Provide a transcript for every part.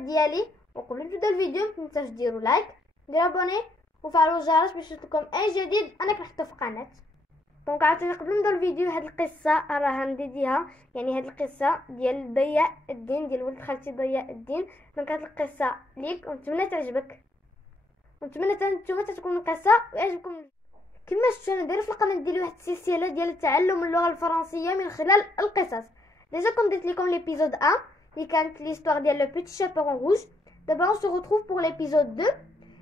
ديالي. وقبل نبدا الفيديو متنساوش ديروا لايك، ديروا ابوني وفعلوا الجرس باش يوصلكم اي جديد انا كنحطو في القناه. دونك عاوتاني قبل نبداو الفيديو، هاد القصه راها نديديها، يعني هاد القصه ديال ضياء الدين ديال ولد خالتي ضياء الدين. دونك هاد القصه ليك ونتمنى تعجبك، ونتمنى نتوما تكون القصه ويعجبكم. كما شفتوا انا دايره في القناه ديالي واحد السلسله ديال تعلم اللغه الفرنسيه من خلال القصص. ديجا كنت درت لكم ليبيزود 1 اللي كانت ليستوار ديال لو بيتي شابون روج. دابا on se retrouve pour l'épisode 2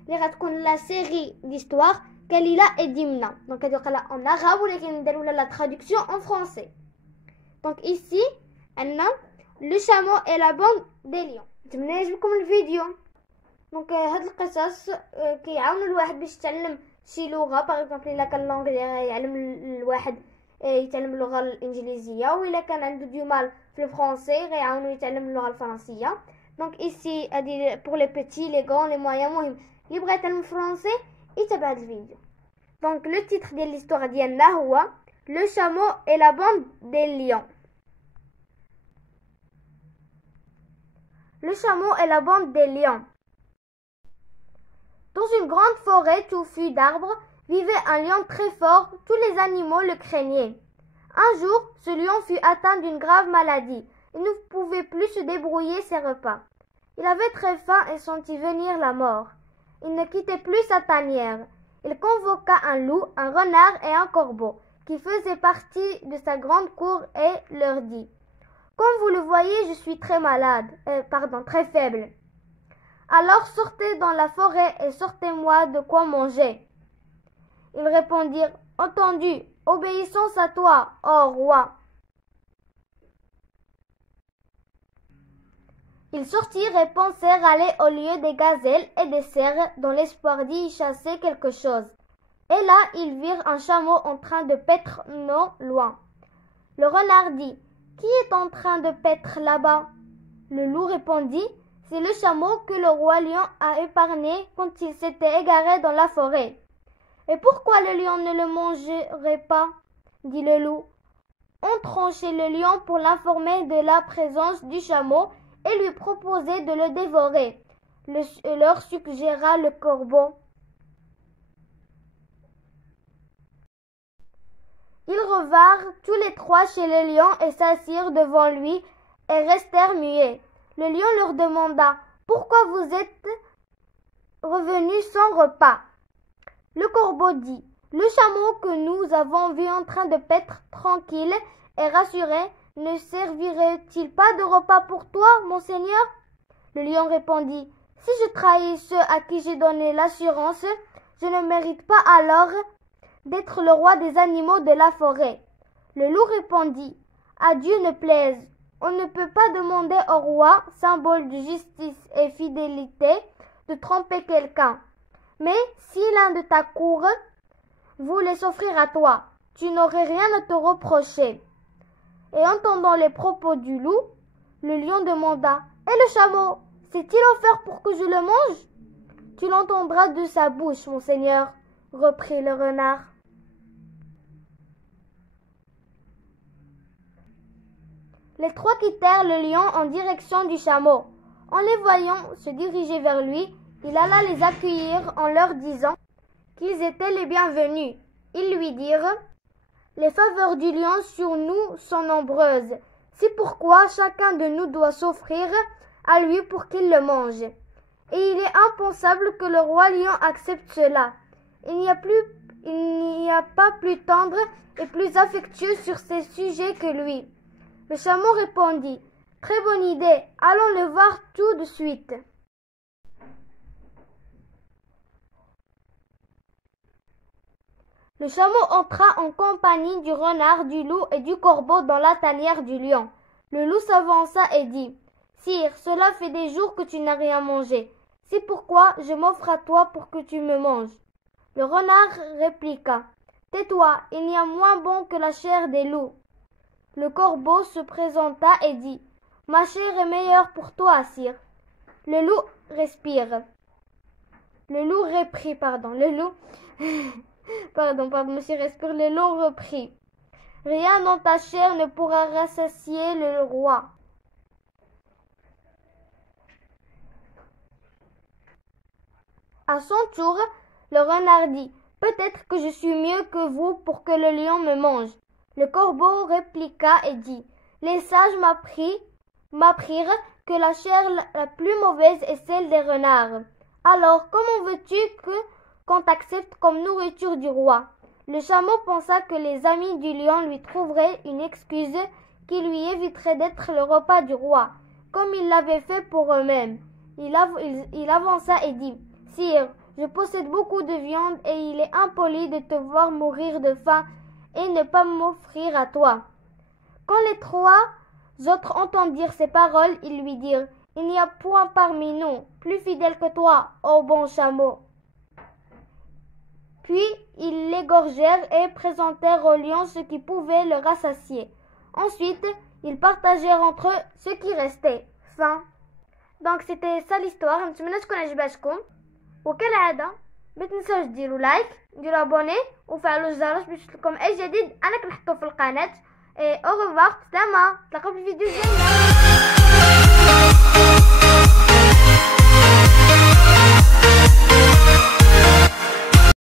اللي غتكون لا سيري ديستوار كليلة et Dimna. Donc غادي نقرا en arabe ولكن نديروا لا traduction en français. Donc ici عندنا le chameau et la bande des lions. نتمنى يعجبكم الفيديو. دونك هاد القصص كيعاونوا الواحد باش يتعلم شي لغه. باغ اكزومبل الا كان لونغ يعلم الواحد يتعلم اللغه الانجليزيه، والا كان عنده دو مال في الفرنسي غيعاونو يتعلم اللغه الفرنسيه. دونك ici هادي pour les petits les grands les moyens. مهم اللي بغى يتعلم الفرنسي يتابع هاد الفيديو. دونك لو تيتر ديال ليستوار ديالنا هو لو شامو et la bande des lions. Le chameau et la bande des lions. Dans une grande forêt touffue d'arbres vivait un lion très fort. Tous les animaux le craignaient. Un jour, ce lion fut atteint d'une grave maladie. Il ne pouvait plus se débrouiller ses repas. Il avait très faim et sentit venir la mort. Il ne quittait plus sa tanière. Il convoqua un loup, un renard et un corbeau qui faisaient partie de sa grande cour et leur dit: comme vous le voyez, je suis très malade, très faible. Alors sortez dans la forêt et sortez-moi de quoi manger. Ils répondirent: entendu, obéissance à toi, ô roi. Ils sortirent et pensèrent aller au lieu des gazelles et des cerfs dans l'espoir d'y chasser quelque chose. Et là, ils virent un chameau en train de paître non loin. Le renard dit: qui est en train de paître là-bas? Le loup répondit: c'est le chameau que le roi lion a épargné quand il s'était égaré dans la forêt. Et pourquoi le lion ne le mangerait pas? Dit le loup. Entrons chez le lion pour l'informer de la présence du chameau et lui proposer de le dévorer, leur suggéra le corbeau. Ils revinrent tous les trois chez le lion et s'assirent devant lui et restèrent muets. Le lion leur demanda: pourquoi vous êtes revenus sans repas? Le corbeau dit: le chameau que nous avons vu en train de paître tranquille et rassuré ne servirait-il pas de repas pour toi, mon seigneur? Le lion répondit: si je trahis ceux à qui j'ai donné l'assurance, je ne mérite pas alors d'être le roi des animaux de la forêt. Le loup répondit: à Dieu ne plaise, on ne peut pas demander au roi, symbole de justice et fidélité, de tromper quelqu'un. Mais si l'un de ta cour voulait s'offrir à toi, tu n'aurais rien à te reprocher. Et entendant les propos du loup, le lion demanda: et le chameau, s'est-il offert pour que je le mange? Tu l'entendras de sa bouche, mon seigneur, reprit le renard. Les trois quittèrent le lion en direction du chameau. En les voyant se diriger vers lui, il alla les accueillir en leur disant qu'ils étaient les bienvenus. Ils lui dirent: les faveurs du lion sur nous sont nombreuses. C'est pourquoi chacun de nous doit s'offrir à lui pour qu'il le mange. Et il est impensable que le roi lion accepte cela. Il n'y a pas plus tendre et plus affectueux sur ces sujets que lui. Le chameau répondit: très bonne idée, allons le voir tout de suite. Le chameau entra en compagnie du renard, du loup et du corbeau dans la tanière du lion. Le loup s'avança et dit: sire, cela fait des jours que tu n'as rien mangé. C'est pourquoi je m'offre à toi pour que tu me manges. Le renard répliqua: tais-toi, il n'y a moins bon que la chair des loups. Le corbeau se présenta et dit: ma chair est meilleure pour toi, sire. Le loup reprit: rien dans ta chair ne pourra rassasier le roi. À son tour, le renard dit: peut-être que je suis mieux que vous pour que le lion me mange. Le corbeau répliqua et dit: les sages m'apprirent que la chair la plus mauvaise est celle des renards. Alors, comment veux-tu qu'on t'accepte comme nourriture du roi? Le chameau pensa que les amis du lion lui trouveraient une excuse qui lui éviterait d'être le repas du roi, comme ils l'avaient fait pour eux-mêmes. Il avança et dit: sire, je possède beaucoup de viande et il est impoli de te voir mourir de faim et ne pas m'offrir à toi. Quand les 3 autres entendirent ces paroles, ils lui dirent: il n'y a point parmi nous plus fidèle que toi, ô bon chameau. Puis ils l'égorgèrent et présentèrent au lion ce qui pouvait le rassasier. Ensuite, ils partagèrent entre eux ce qui restait. Fin. Donc c'était ça l'histoire. نتمنى تكون عجبتكم، وكالعادة ما تنساوش ديروا لايك، ديروا ابوني وفعلوا الجرس باش يوصلكم اي جديد انا كنحطه في القناة. او ريفوار، سلامة، نتلاقاو في الفيديو الجاي.